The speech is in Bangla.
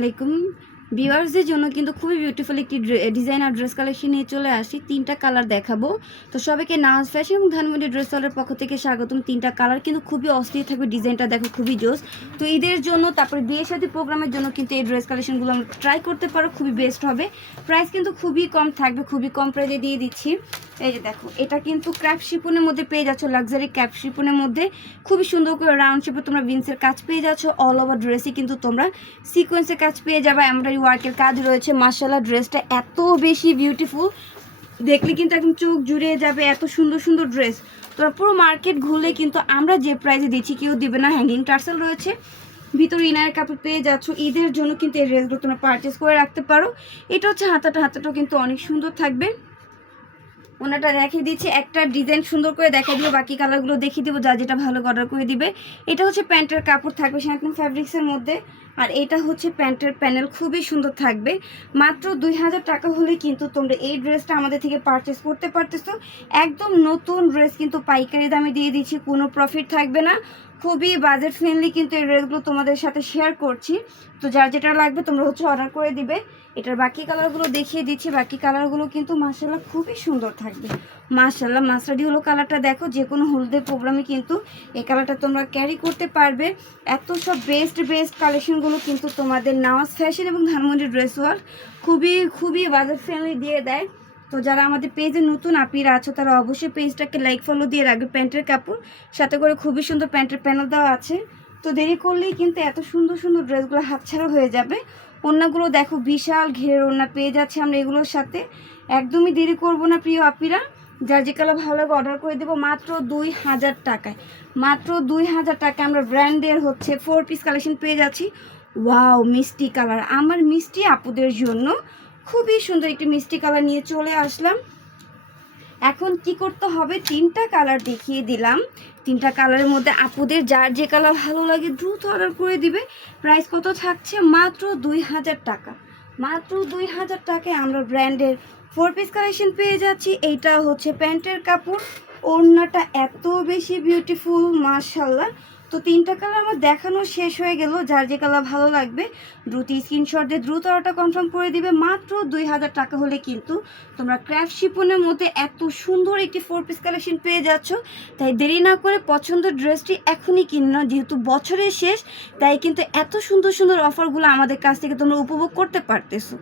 আলাইকুম ভিউয়ার্সদের জন্য কিন্তু খুবই বিউটিফুল একটি ডিজাইনার ড্রেস কালেকশন নিয়ে চলে আসি। তিনটা কালার দেখাবো। তো সবাইকে নাজ ফ্যাশন এবং ধানমন্ডি ড্রেস হলের পক্ষ থেকে স্বাগতম। তিনটা কালার কিন্তু খুবই অস্থির থাকবে, ডিজাইনটা দেখো খুবই জোস। তো ঈদের জন্য তারপরে বিয়ে শাদী প্রোগ্রামের জন্য কিন্তু এই ড্রেস কালেকশনগুলো আমরা ট্রাই করতে পারো, খুবই বেস্ট হবে। প্রাইস কিন্তু খুবই কম থাকবে, খুবই কম প্রাইসে দিয়ে দিচ্ছি। এই যে দেখো, এটা কিন্তু ক্র্যাপ শিপনের মধ্যে পেয়ে যাচ্ছ, লাক্সারি ক্র্যাপ শিপনের মধ্যে খুবই সুন্দর করে রাউন্ড শেপে তোমরা বিনসের কাজ পেয়ে যাচ্ছ। অল ওভার ড্রেসই কিন্তু তোমরা সিকোয়েন্সের কাজ পেয়ে যাবে, এমব্রয়ডারি ওয়ার্কের কাজ রয়েছে। মাশাআল্লাহ, ড্রেসটা এত বেশি বিউটিফুল, দেখলে কিন্তু একদম চোখ জুড়ে যাবে। এত সুন্দর সুন্দর ড্রেস তোমরা পুরো মার্কেট ঘুরলে কিন্তু আমরা যে প্রাইসে দিচ্ছি কেউ দিবে না। হ্যাঙ্গিং টার্সেল রয়েছে, ভিতরে ইনারের কাপড় পেয়ে যাচ্ছ। ঈদের জন্য কিন্তু এই ড্রেসগুলো তোমরা পারচেস করে রাখতে পারো। এটা হচ্ছে হাতাটাও কিন্তু অনেক সুন্দর থাকবে। ওনাটা দেখিয়ে দিচ্ছি, একটা ডিজাইন সুন্দর করে দেখা দিব, বাকি কালারগুলো দেখিয়ে দিব, যা যেটা ভালো অর্ডার করে দিবে। এটা হচ্ছে প্যান্টের কাপড় থাকবে একদম ফ্যাব্রিক্সের মধ্যে, আর এটা হচ্ছে প্যান্টের প্যানেল, খুবই সুন্দর থাকবে। মাত্র 2000 টাকা হলে কিন্তু তোমরা এই ড্রেসটা আমাদের থেকে পারচেস করতে পারতেছো। একদম নতুন ড্রেস কিন্তু পাইকারি দামে দিয়ে দিচ্ছি, কোনো প্রফিট থাকবে না। খুবই বাজেট ফ্রেন্ডলি কিন্তু এই ড্রেসগুলো তোমাদের সাথে শেয়ার করছি। তো যার যেটা লাগবে তোমরা হচ্ছে অর্ডার করে দিবে। এটার বাকি কালারগুলো দেখিয়ে দিচ্ছি, বাকি কালারগুলো কিন্তু মাশাআল্লাহ খুবই সুন্দর থাকবে। মাশাআল্লাহ, মাস্টার্ডি হলো কালারটা দেখো, যে কোনো হলুদের প্রোগ্রামে কিন্তু এই কালারটা তোমরা ক্যারি করতে পারবে। এত সব বেস্ট কালেকশনগুলো কিন্তু তোমাদের নাওয়াজ ফ্যাশন এবং ধানমন্ডি ড্রেস ওয়ার্ল্ড খুবই বাজেট ফ্রেন্ডলি দিয়ে দেয়। তো যারা আমাদের পেজে নতুন আপিরা আছো তারা অবশ্যই পেজটাকে লাইক ফলো দিয়ে রাখবে। প্যান্টের কাপড় সাথে করে খুবই সুন্দর প্যান্টের প্যানেল দেওয়া আছে। তো দেরি করলেই কিন্তু এত সুন্দর সুন্দর ড্রেসগুলো হাতছাড়া হয়ে যাবে। ওড়নাগুলো দেখো, বিশাল ঘেরের ওড়না পেয়ে যাচ্ছে আমরা এগুলোর সাথে। একদমই দেরি করব না প্রিয় আপিরা, যার যে কালার ভালো লাগে অর্ডার করে দেবো মাত্র 2000 টাকায়। মাত্র 2000 টাকায় আমরা ব্র্যান্ডের হচ্ছে 4 পিস কালেকশন পেয়ে যাচ্ছি। ওয়াও, মিষ্টি কালার, আমার মিষ্টি আপুদের জন্য খুবই সুন্দর একটি মিষ্টি কালার নিয়ে চলে আসলাম। এখন কি করতে হবে, তিনটা কালার দেখিয়ে দিলাম। তিনটা কালারের মধ্যে আপুদের যার যে কালার ভালো লাগে দ্রুত অর্ডার করে দিবে। প্রাইস কত থাকছে, মাত্র 2000 টাকা। মাত্র 2000 টাকায় আমরা ব্র্যান্ডের 4 পিস কালেকশন পেয়ে যাচ্ছি। এইটা হচ্ছে প্যান্টের কাপড়, ওড়নাটা এত বেশি বিউটিফুল মাশাআল্লাহ। তো তিনটা কালার আমার দেখানো শেষ হয়ে গেল, যার যে কালার ভালো লাগবে দ্রুত স্ক্রিনশট দিয়ে দ্রুত অর্ডার কনফার্ম করে দিবে। মাত্র 2000 টাকা হলে কিন্তু তোমরা ক্র্যাফট শিপনের মধ্যে এত সুন্দর একটি 4 পিস কালেকশন পেয়ে যাচ্ছ। তাই দেরি না করে পছন্দের ড্রেসটি এখনই কিনো, যেহেতু বছরের শেষ তাই কিন্তু এত সুন্দর সুন্দর অফারগুলো আমাদের কাছ থেকে তোমরা উপভোগ করতে পারতেছো।